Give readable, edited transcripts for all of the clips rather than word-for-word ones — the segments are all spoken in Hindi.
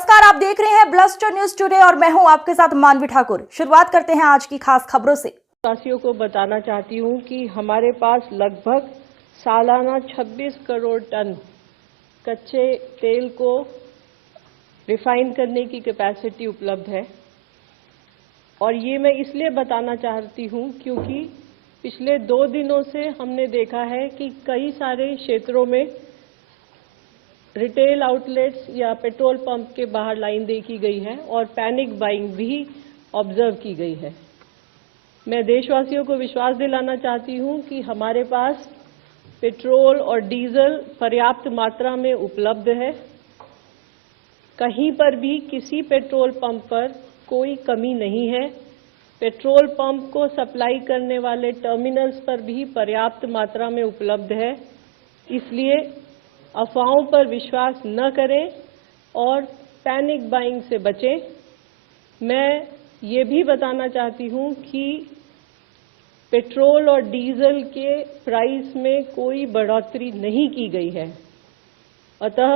नमस्कार, आप देख रहे हैं ब्लस्टर न्यूज टुडे और मैं हूं आपके साथ मानवी ठाकुर। शुरुआत करते हैं आज की खास खबरों से। वासियों को बताना चाहती हूं कि हमारे पास लगभग सालाना 26 करोड़ टन कच्चे तेल को रिफाइन करने की कैपेसिटी उपलब्ध है। और ये मैं इसलिए बताना चाहती हूं क्योंकि पिछले 2 दिनों से हमने देखा है कि कई सारे क्षेत्रों में रिटेल आउटलेट्स या पेट्रोल पंप के बाहर लाइन देखी गई है और पैनिक बाइंग भी ऑब्जर्व की गई है। मैं देशवासियों को विश्वास दिलाना चाहती हूं कि हमारे पास पेट्रोल और डीजल पर्याप्त मात्रा में उपलब्ध है। कहीं पर भी किसी पेट्रोल पंप पर कोई कमी नहीं है। पेट्रोल पंप को सप्लाई करने वाले टर्मिनल्स पर भी पर्याप्त मात्रा में उपलब्ध है। इसलिए अफवाहों पर विश्वास न करें और पैनिक बाइंग से बचें। मैं ये भी बताना चाहती हूं कि पेट्रोल और डीजल के प्राइस में कोई बढ़ोतरी नहीं की गई है। अतः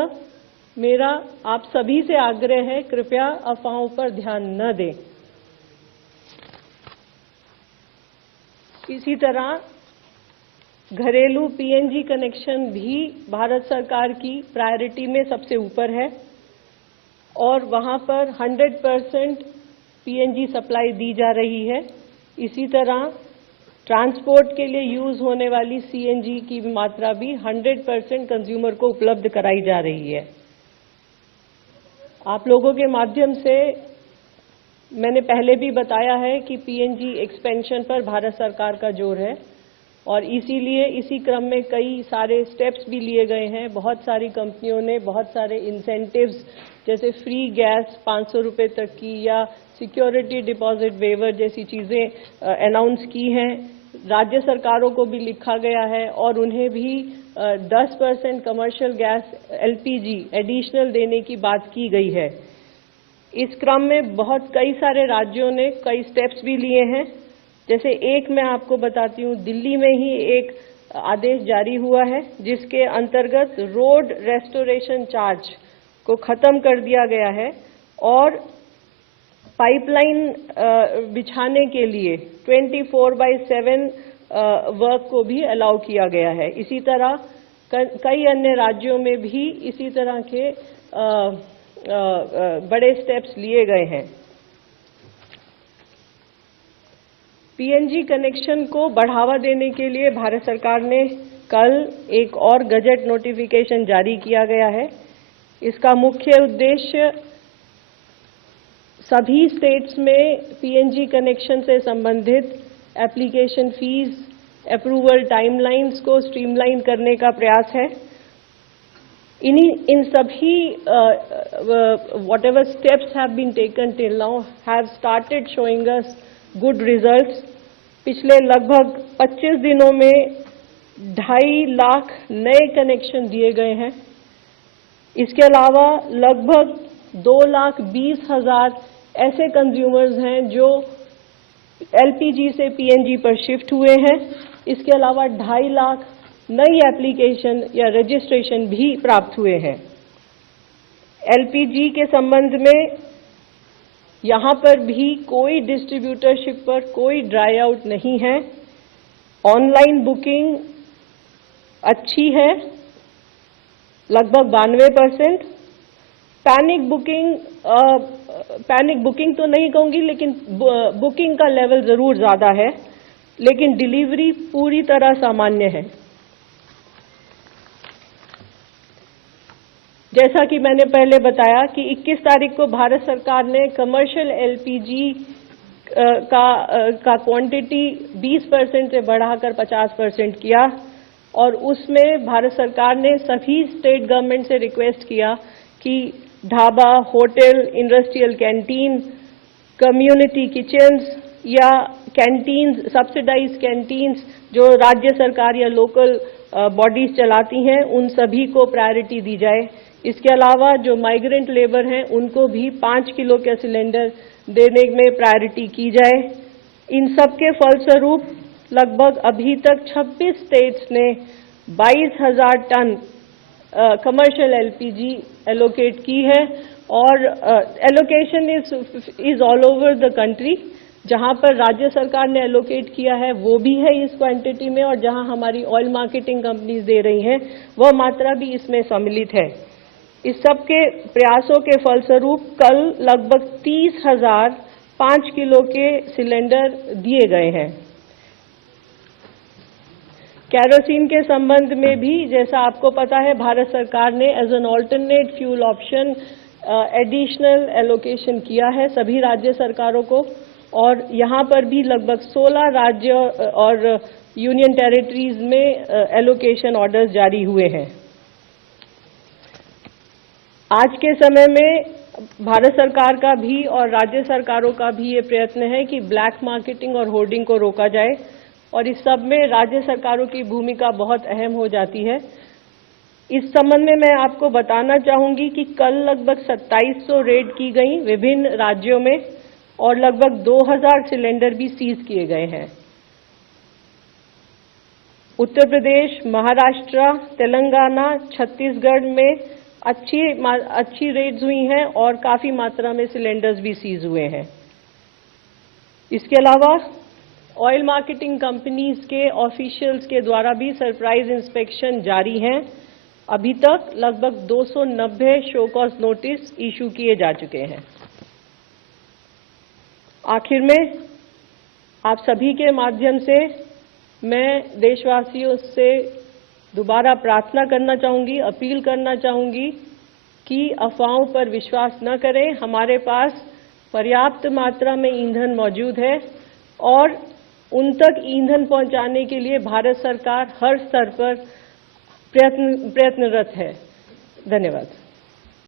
मेरा आप सभी से आग्रह है, कृपया अफवाहों पर ध्यान न दें। इसी तरह घरेलू पीएनजी कनेक्शन भी भारत सरकार की प्रायोरिटी में सबसे ऊपर है और वहां पर 100% पीएनजी सप्लाई दी जा रही है। इसी तरह ट्रांसपोर्ट के लिए यूज होने वाली सीएनजी की मात्रा भी 100% कंज्यूमर को उपलब्ध कराई जा रही है। आप लोगों के माध्यम से मैंने पहले भी बताया है कि पीएनजी एक्सपेंशन पर भारत सरकार का जोर है और इसीलिए इसी क्रम में कई सारे स्टेप्स भी लिए गए हैं। बहुत सारी कंपनियों ने बहुत सारे इंसेंटिव्स जैसे फ्री गैस 500 रुपये तक की या सिक्योरिटी डिपॉजिट वेवर जैसी चीज़ें अनाउंस की हैं। राज्य सरकारों को भी लिखा गया है और उन्हें भी 10% कमर्शियल गैस एलपीजी एडिशनल देने की बात की गई है। इस क्रम में कई सारे राज्यों ने कई स्टेप्स भी लिए हैं। जैसे एक मैं आपको बताती हूँ, दिल्ली में ही एक आदेश जारी हुआ है जिसके अंतर्गत रोड रेस्टोरेशन चार्ज को खत्म कर दिया गया है और पाइपलाइन बिछाने के लिए 24/7 वर्क को भी अलाउ किया गया है। इसी तरह कई अन्य राज्यों में भी इसी तरह के बड़े स्टेप्स लिए गए हैं। पीएनजी कनेक्शन को बढ़ावा देने के लिए भारत सरकार ने कल एक और गजट नोटिफिकेशन जारी किया गया है। इसका मुख्य उद्देश्य सभी स्टेट्स में पीएनजी कनेक्शन से संबंधित एप्लीकेशन फीस, अप्रूवल टाइमलाइंस को स्ट्रीमलाइन करने का प्रयास है। इन सभी whatever steps have been taken till now have started showing us good results. पिछले लगभग 25 दिनों में 2.5 लाख नए कनेक्शन दिए गए हैं। इसके अलावा लगभग 2,20,000 ऐसे कंज्यूमर्स हैं जो एलपीजी से पीएनजी पर शिफ्ट हुए हैं। इसके अलावा 2.5 लाख नई एप्लीकेशन या रजिस्ट्रेशन भी प्राप्त हुए हैं। एलपीजी के संबंध में यहाँ पर भी कोई डिस्ट्रीब्यूटरशिप पर कोई ड्राई आउट नहीं है। ऑनलाइन बुकिंग अच्छी है, लगभग 92%। पैनिक बुकिंग तो नहीं कहूँगी, लेकिन बुकिंग का लेवल ज़रूर ज़्यादा है, लेकिन डिलीवरी पूरी तरह सामान्य है। जैसा कि मैंने पहले बताया कि 21 तारीख को भारत सरकार ने कमर्शियल एलपीजी का क्वांटिटी 20% से बढ़ाकर 50% किया और उसमें भारत सरकार ने सभी स्टेट गवर्नमेंट से रिक्वेस्ट किया कि dhaba, hotel, industrial canteen, community kitchens या कैंटीन्स, सब्सिडाइज कैंटीन्स जो राज्य सरकार या लोकल बॉडीज चलाती हैं, उन सभी को प्रायोरिटी दी जाए। इसके अलावा जो माइग्रेंट लेबर हैं उनको भी 5 किलो के सिलेंडर देने में प्रायोरिटी की जाए। इन सब के फलस्वरूप लगभग अभी तक 26 स्टेट्स ने 22,000 टन कमर्शियल एलपीजी एलोकेट की है और allocation is all over the country. जहां पर राज्य सरकार ने एलोकेट किया है वो भी है इस क्वांटिटी में, और जहां हमारी ऑयल मार्केटिंग कंपनीज दे रही हैं वह मात्रा भी इसमें सम्मिलित है। इस सब के प्रयासों के फलस्वरूप कल लगभग 30,000 5 किलो के सिलेंडर दिए गए हैं। केरोसिन के संबंध में भी जैसा आपको पता है, भारत सरकार ने as an alternate fuel option additional allocation किया है सभी राज्य सरकारों को, और यहां पर भी लगभग 16 राज्य और यूनियन टेरिटरीज में एलोकेशन ऑर्डर्स जारी हुए हैं। आज के समय में भारत सरकार का भी और राज्य सरकारों का भी ये प्रयत्न है कि ब्लैक मार्केटिंग और होर्डिंग को रोका जाए, और इस सब में राज्य सरकारों की भूमिका बहुत अहम हो जाती है। इस संबंध में मैं आपको बताना चाहूंगी कि कल लगभग 2700 रेड की गई विभिन्न राज्यों में, और लगभग 2000 सिलेंडर भी सीज किए गए हैं। उत्तर प्रदेश, महाराष्ट्र, तेलंगाना, छत्तीसगढ़ में अच्छी रेड्स हुई हैं और काफी मात्रा में सिलेंडर्स भी सीज हुए हैं। इसके अलावा ऑयल मार्केटिंग कंपनीज के ऑफिशियल्स के द्वारा भी सरप्राइज इंस्पेक्शन जारी हैं। अभी तक लगभग 290 शो कॉज नोटिस इशू किए जा चुके हैं। आखिर में आप सभी के माध्यम से मैं देशवासियों से दोबारा प्रार्थना करना चाहूंगी, अपील करना चाहूंगी कि अफवाहों पर विश्वास न करें। हमारे पास पर्याप्त मात्रा में ईंधन मौजूद है और उन तक ईंधन पहुंचाने के लिए भारत सरकार हर स्तर पर प्रयत्नरत है। धन्यवाद।